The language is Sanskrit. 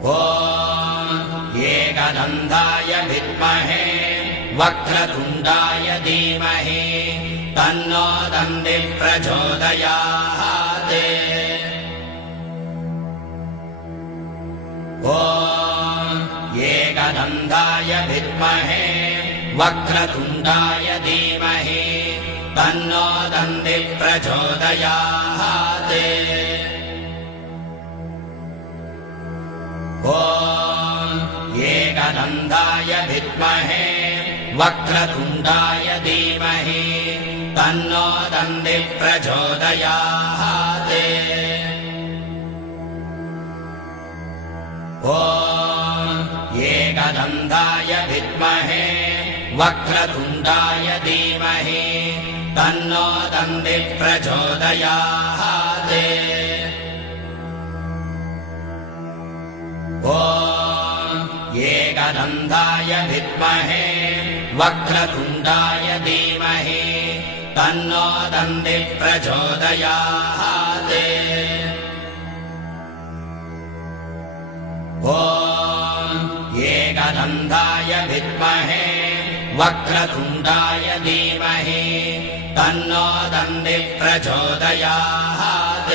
ॐ एकदन्ताय विद्महे वक्रतुण्डाय धीमहि तन्नो दन्तिः प्रचोदयात्। ॐ एकदन्ताय विद्महे वक्रतुण्डाय धीमहि तन्नो दन्तिः प्रचोदयात्। ॐ एकदन्ताय विद्महे वक्रतुण्डाय धीमहि तन्नो दन्तिः प्रचोदयात्। ॐ एकदन्ताय विद्महे वक्रतुण्डाय धीमहि तन्नो दन्तिः प्रचोदयात्। ॐ एकदन्ताय विद्महे वक्रतुण्डाय धीमहि तन्नो दन्तिः प्रचोदयात्। ॐ एकदन्ताय विद्महे वक्रतुण्डाय धीमहि तन्नो दन्तिः प्रचोदयात्।